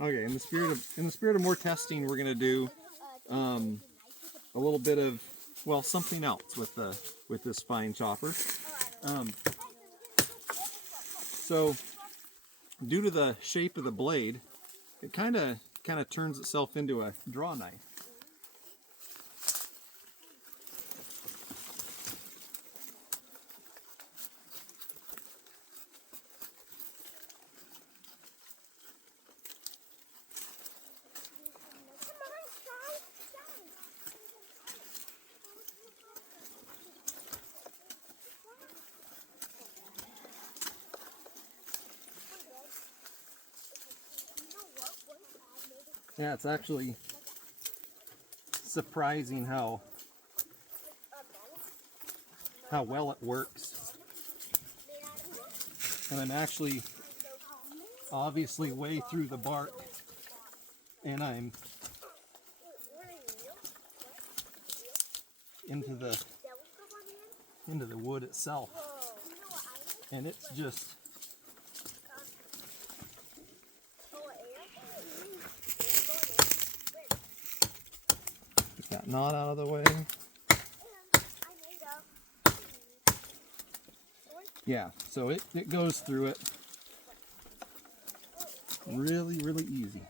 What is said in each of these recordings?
Okay, in the spirit of more testing, we're gonna do a little bit of, well, something else with this fine chopper. So due to the shape of the blade, it kind of turns itself into a draw knife. Yeah, it's actually surprising how well it works. And I'm actually obviously way through the bark, and I'm into the wood itself, and it's just get that knot out of the way. Yeah, so it goes through it really, really easy.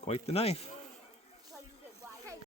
Quite the knife.